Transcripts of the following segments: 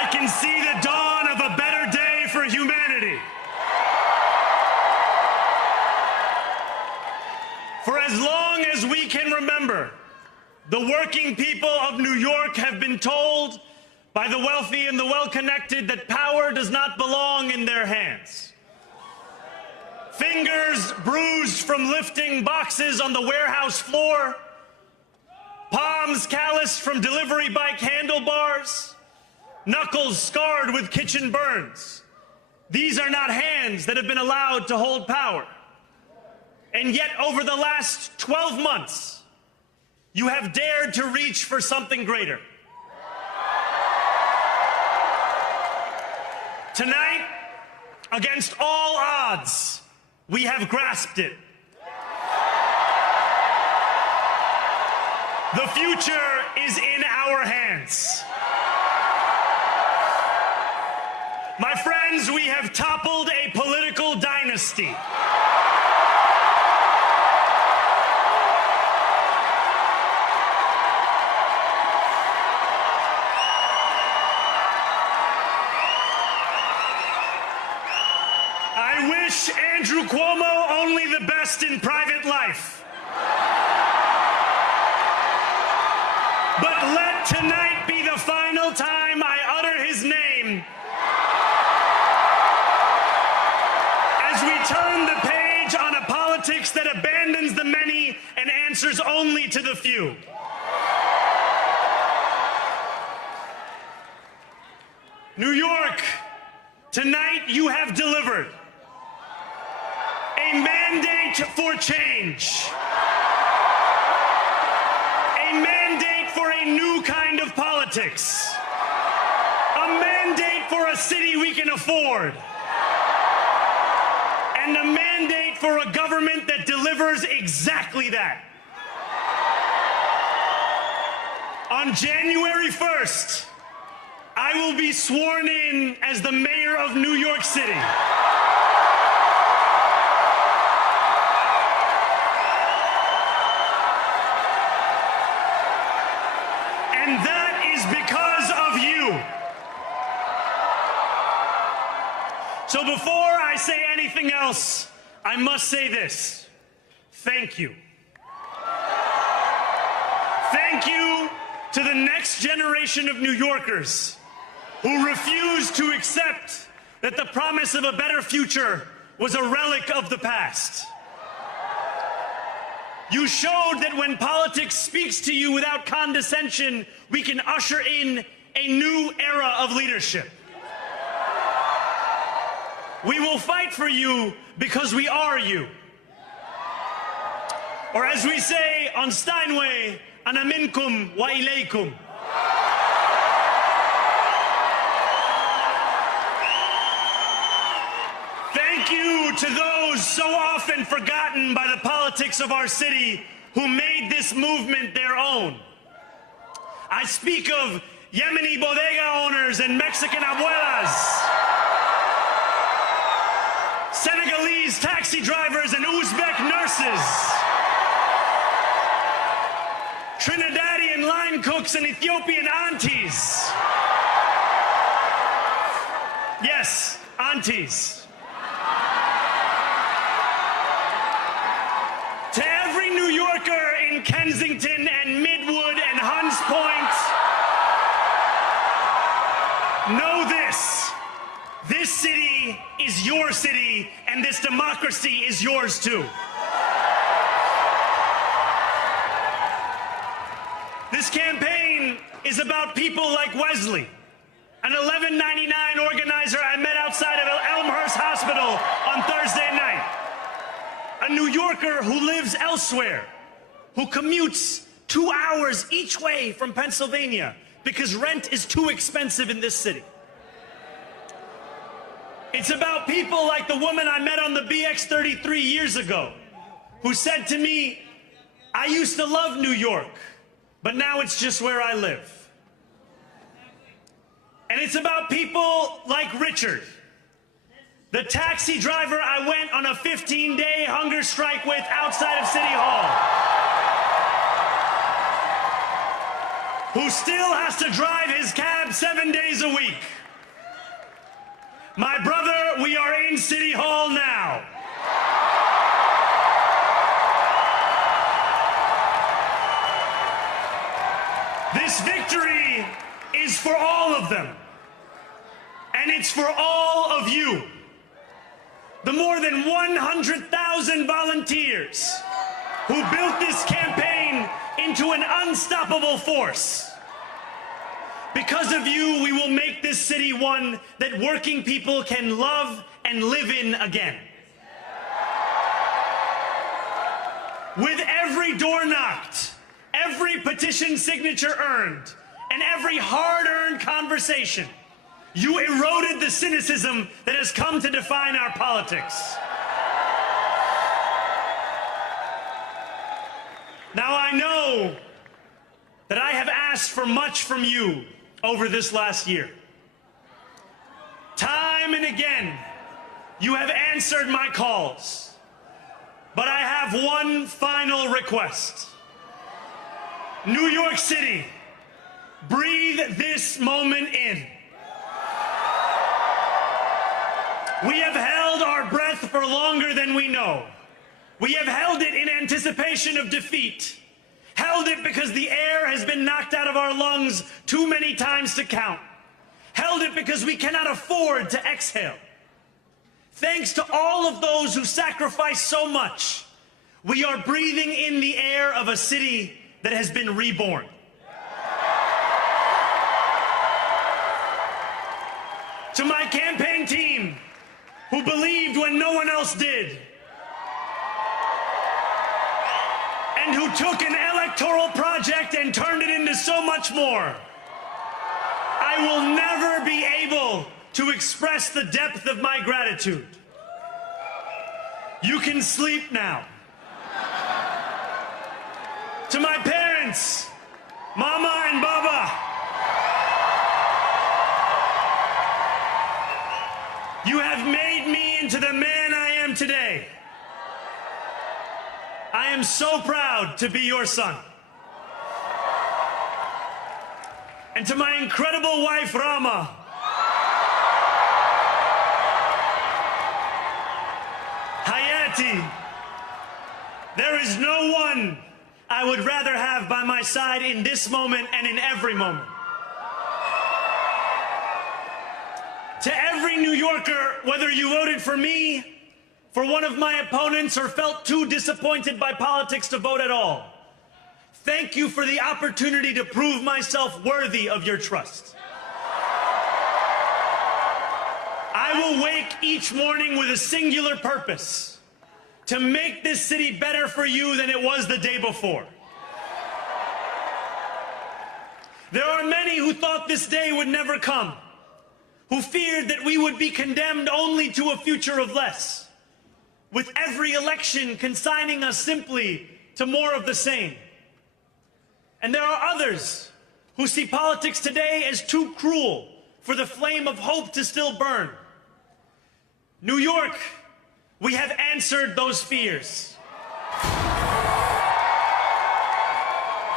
I can see the dawn of a better day for humanity. For as long as we can remember, the working people of New York have been told by the wealthy and the well-connected that power does not belong in their hands. Fingers bruised from lifting boxes on the warehouse floor, palms calloused from delivery bike handlebars, knuckles scarred with kitchen burns. These are not hands that have been allowed to hold power. And yet, over the last 12 months, you have dared to reach for something greater. Tonight, against all odds, we have grasped it. The future is in our hands. My friends, we have toppled a political dynasty. I wish Andrew Cuomo only the best in private life. But let tonight be the final time I utter his name as we turn the page on a politics that abandons the many and answers only to the few. New York, tonight you have delivered a mandate for change. A mandate for a new kind of politics. A mandate for a city we can afford. And a mandate for a government that delivers exactly that. On January 1st, I will be sworn in as the mayor of New York City. And that is because of you. So before I say anything else, I must say this. Thank you. Thank you to the next generation of New Yorkers who refused to accept that the promise of a better future was a relic of the past. You showed that when politics speaks to you without condescension, we can usher in a new era of leadership. We will fight for you because we are you. Or as we say on Steinway, ana minkum wa ilaykum. Thank you to those so often forgotten by the politics of our city who made this movement their own. I speak of Yemeni bodega owners and Mexican abuelas, Senegalese taxi drivers and Uzbek nurses, Trinidadian line cooks and Ethiopian aunties. Yes, aunties. To every New Yorker in Kensington and Midwood and Hunts Point, know this. This city is your city, and this democracy is yours too. This campaign is about people like Wesley, an 1199 organizer I met outside of Elmhurst Hospital on Thursday night. A New Yorker who lives elsewhere, who commutes 2 hours each way from Pennsylvania because rent is too expensive in this city. It's about people like the woman I met on the BX33 years ago, who said to me, I used to love New York, but now it's just where I live. And it's about people like Richard, the taxi driver I went on a 15-day hunger strike with outside of City Hall. who still has to drive his cab 7 days a week. My brother, we are in City Hall now. This victory is for all of them, and it's for all of you. The more than 100,000 volunteers who built this campaign into an unstoppable force. Because of you, we will make this city one that working people can love and live in again. With every door knocked, every petition signature earned, and every hard-earned conversation, you eroded the cynicism that has come to define our politics. Now, I know that I have asked for much from you over this last year. Time and again, you have answered my calls. But I have one final request. New York City, breathe this moment in. We have held our breath for longer than we know. We have held it in anticipation of defeat. Held it because the air has been knocked out of our lungs too many times to count. Held it because we cannot afford to exhale. Thanks to all of those who sacrificed so much, we are breathing in the air of a city that has been reborn. To my campaign team, who believed when no one else did, and who took an electoral project and turned it into so much more, I will never be able to express the depth of my gratitude. You can sleep now. To my parents, Mama and Baba, you have made me into the man I am today. I am so proud to be your son. And to my incredible wife, Rama, Hayati, there is no one I would rather have by my side in this moment and in every moment. To every New Yorker, whether you voted for me, for one of my opponents, or felt too disappointed by politics to vote at all, thank you for the opportunity to prove myself worthy of your trust. I will wake each morning with a singular purpose: to make this city better for you than it was the day before. There are many who thought this day would never come, who feared that we would be condemned only to a future of less, with every election consigning us simply to more of the same. And there are others who see politics today as too cruel for the flame of hope to still burn. New York, we have answered those fears.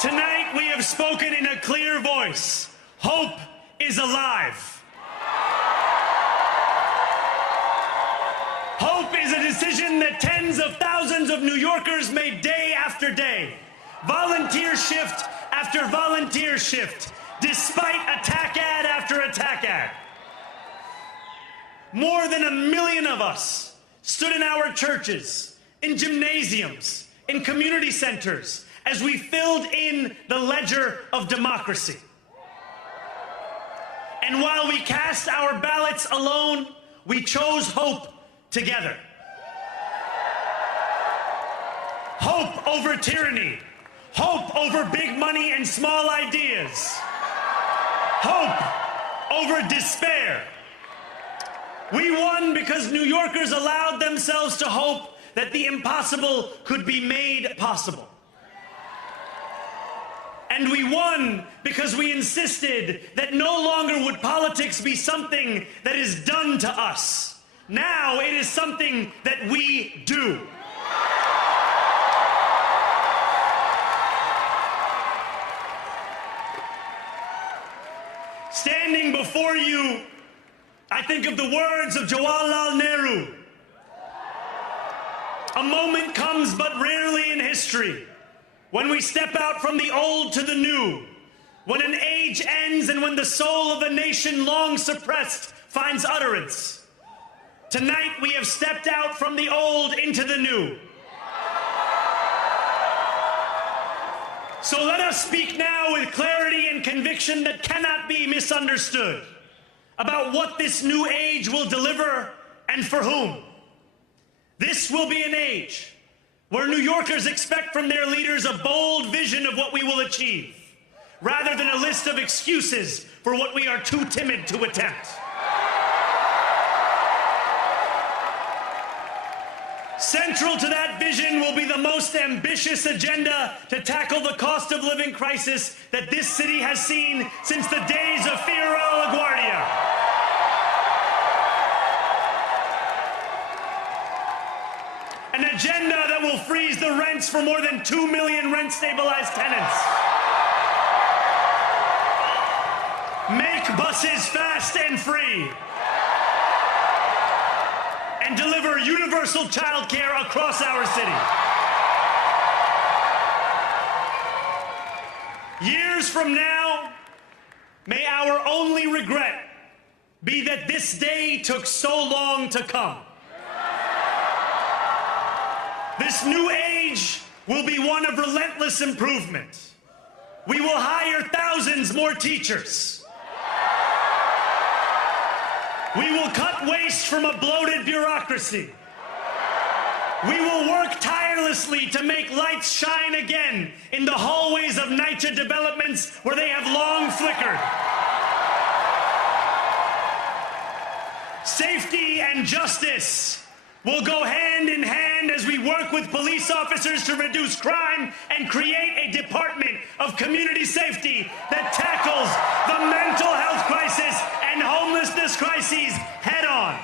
Tonight we have spoken in a clear voice. Hope is alive. Hope is a decision that tens of thousands of New Yorkers made day after day. Volunteer shift after volunteer shift, despite attack ad after attack ad. More than 1 million of us stood in our churches, in gymnasiums, in community centers, as we filled in the ledger of democracy. And while we cast our ballots alone, we chose hope together. Hope over tyranny. Hope over big money and small ideas. Hope over despair. We won because New Yorkers allowed themselves to hope that the impossible could be made possible. And we won because we insisted that no longer would politics be something that is done to us. Now it is something that we do. Standing before you, I think of the words of Jawaharlal Nehru. A moment comes but rarely in history when we step out from the old to the new, when an age ends and when the soul of a nation long suppressed finds utterance. Tonight we have stepped out from the old into the new. So let us speak now with clarity and conviction that cannot be misunderstood about what this new age will deliver and for whom. This will be an age where New Yorkers expect from their leaders a bold vision of what we will achieve, rather than a list of excuses for what we are too timid to attempt. Central to that vision will be the most ambitious agenda to tackle the cost of living crisis that this city has seen since the days of Fierro LaGuardia. An agenda that will freeze the rents for more than 2 million rent-stabilized tenants. Make buses fast and free. And deliver universal childcare across our city. Years from now, may our only regret be that this day took so long to come. This new age will be one of relentless improvement. We will hire thousands more teachers. We will cut waste from a bloated bureaucracy. We will work tirelessly to make lights shine again in the hallways of NYCHA developments where they have long flickered. Safety and justice will go hand in hand as we work with police officers to reduce crime and create a department of community safety that tackles the mental health crisis and homelessness crises head on.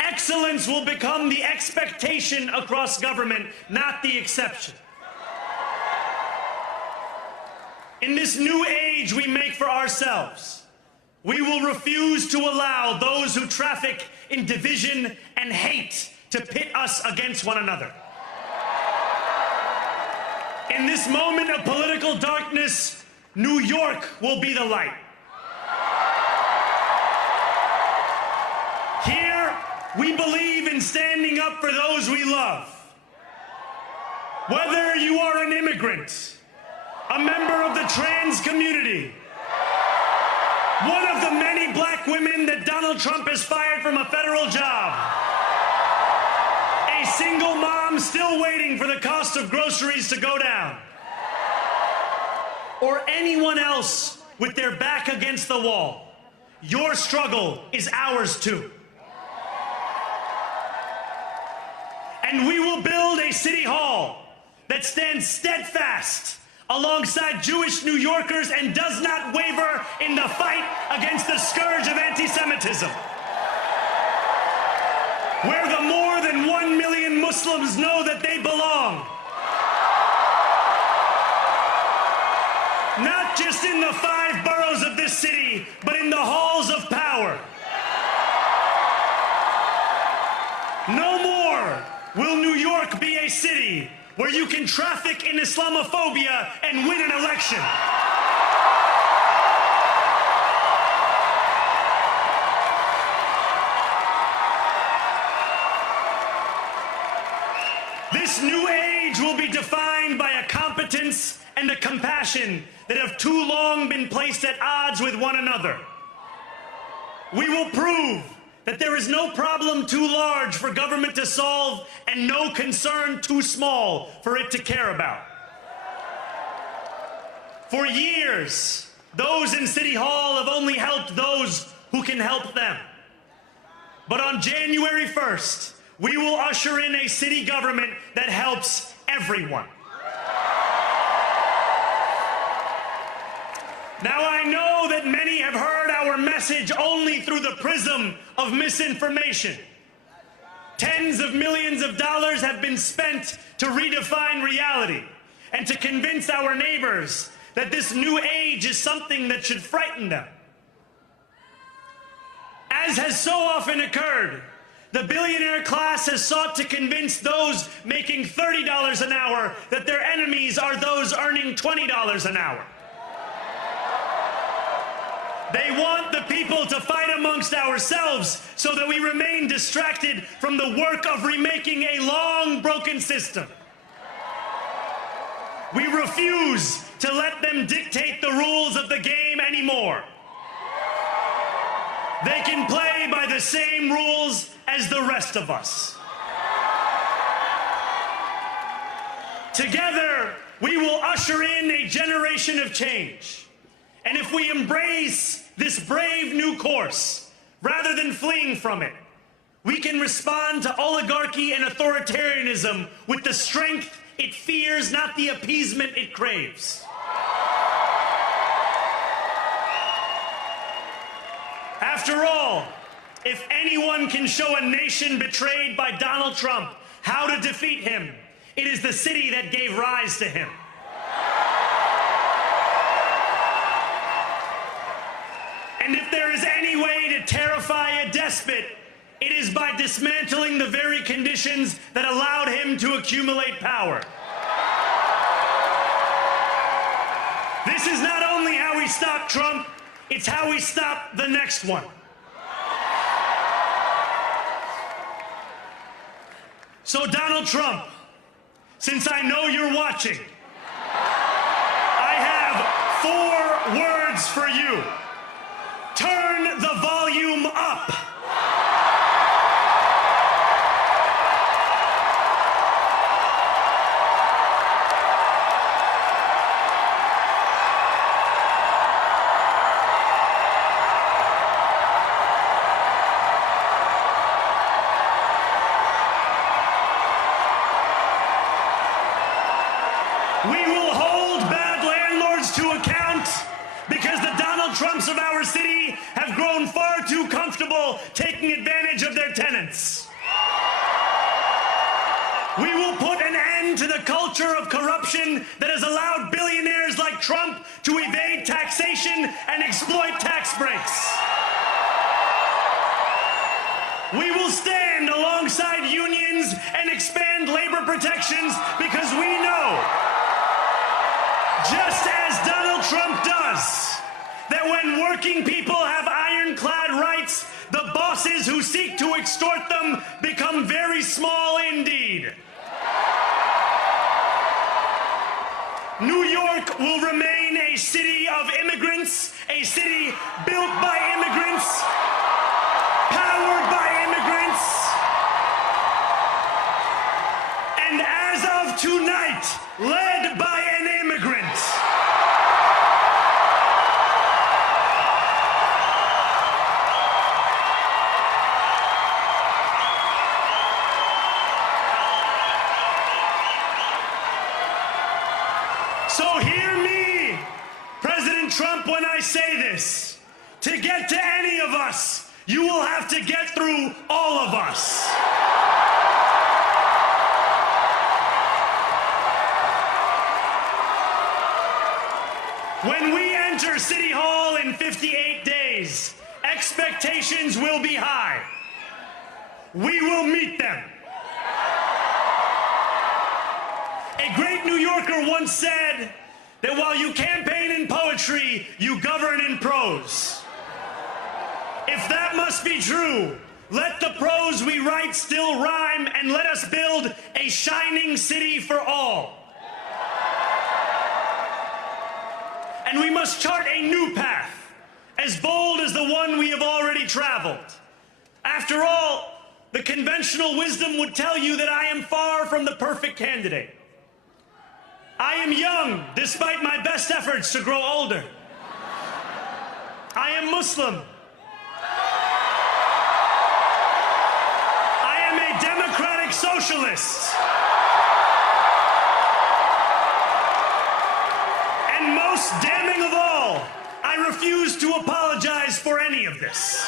Excellence will become the expectation across government, not the exception. In this new age we make for ourselves, we will refuse to allow those who traffic in division and hate to pit us against one another. In this moment of political darkness, New York will be the light. Here, we believe in standing up for those we love. Whether you are an immigrant, a member of the trans community, one of the many black women that Donald Trump has fired from a federal job, a single mom still waiting for the cost of groceries to go down, or anyone else with their back against the wall, your struggle is ours too. And we will build a city hall that stands steadfast alongside Jewish New Yorkers and does not waver in the fight against the scourge of anti-Semitism. Where the more than 1 million Muslims know that they belong. Not just in the 5 boroughs of this city, but in the halls of power. No more will New York be a city where you can traffic in Islamophobia and win an election. This new age will be defined by a competence and a compassion that have too long been placed at odds with one another. We will prove that there is no problem too large for government to solve and no concern too small for it to care about. For years, those in City Hall have only helped those who can help them. But on January 1st, we will usher in a city government that helps everyone. Now I know that many have heard our message only through the prism of misinformation. Tens of millions of dollars have been spent to redefine reality and to convince our neighbors that this new age is something that should frighten them. As has so often occurred, the billionaire class has sought to convince those making $30 an hour that their enemies are those earning $20 an hour. They want the people to fight amongst ourselves so that we remain distracted from the work of remaking a long broken system. We refuse to let them dictate the rules of the game anymore. They can play by the same rules as the rest of us. Together, we will usher in a generation of change. And if we embrace this brave new course, rather than fleeing from it, we can respond to oligarchy and authoritarianism with the strength it fears, not the appeasement it craves. After all, if anyone can show a nation betrayed by Donald Trump how to defeat him, it is the city that gave rise to him. And if there is any way to terrify a despot, it is by dismantling the very conditions that allowed him to accumulate power. This is not only how we stop Trump, it's how we stop the next one. So Donald Trump, since I know you're watching, I have 4 words for you. Turn the volume up. We will hold bad landlords to account because the Donald Trumps of our city have grown far too comfortable taking advantage of their tenants. We will put an end to the culture of corruption that has allowed billionaires like Trump to evade taxation and exploit tax breaks. We will stand alongside unions and expand labor protections because we know, just as Donald Trump does, that when working people have ironclad rights, the bosses who seek to extort them become very small indeed. New York will remain a city of immigrants, a city built by immigrants, powered by immigrants, and as of tonight, led by an immigrant. So hear me, President Trump, when I say this. To get to any of us, you will have to get through all of us. When we enter City Hall in 58 days, expectations will be high. We will meet them. A great New Yorker once said that while you campaign in poetry, you govern in prose. If that must be true, let the prose we write still rhyme and let us build a shining city for all. And we must chart a new path, as bold as the one we have already traveled. After all, the conventional wisdom would tell you that I am far from the perfect candidate. I am young, despite my best efforts to grow older. I am Muslim. I am a democratic socialist. And most damning of all, I refuse to apologize for any of this.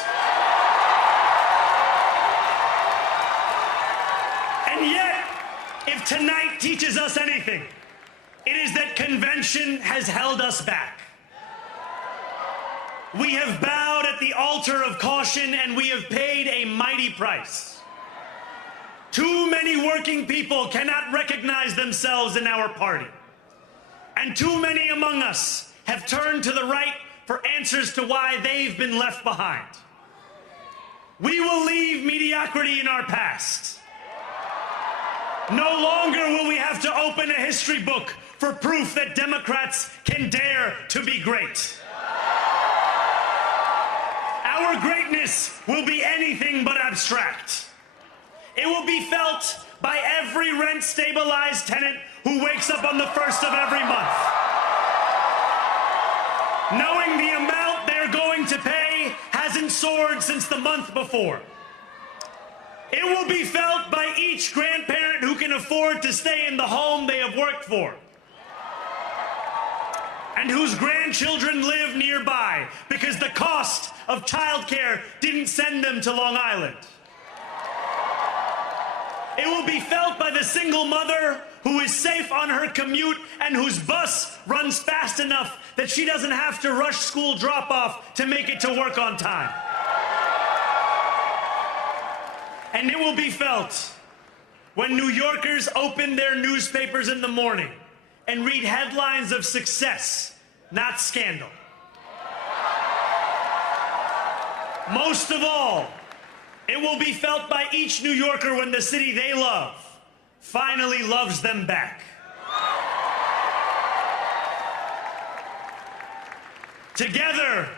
And yet, if tonight teaches us anything, It is that convention has held us back. We have bowed at the altar of caution, and we have paid a mighty price. Too many working people cannot recognize themselves in our party. And too many among us have turned to the right for answers to why they've been left behind. We will leave mediocrity in our past. No longer will we have to open a history book for proof that Democrats can dare to be great. Our greatness will be anything but abstract. It will be felt by every rent-stabilized tenant who wakes up on the first of every month, knowing the amount they're going to pay hasn't soared since the month before. It will be felt by each grandparent who can afford to stay in the home they have worked for, and whose grandchildren live nearby because the cost of childcare didn't send them to Long Island. It will be felt by the single mother who is safe on her commute and whose bus runs fast enough that she doesn't have to rush school drop-off to make it to work on time. And it will be felt when New Yorkers open their newspapers in the morning and read headlines of success, not scandal. Most of all, it will be felt by each New Yorker when the city they love finally loves them back. Together,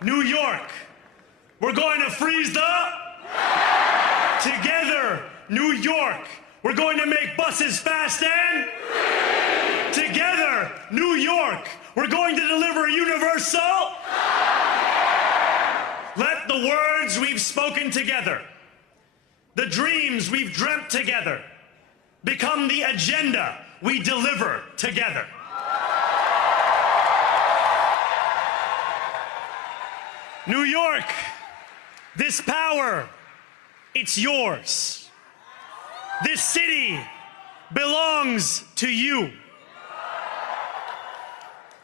New York, we're going to freeze the... Together, New York, we're going to make buses fast and... Together, New York, we're going to deliver universal... Let the words we've spoken together, the dreams we've dreamt together, become the agenda we deliver together. New York, this power, it's yours. This city belongs to you.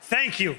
Thank you.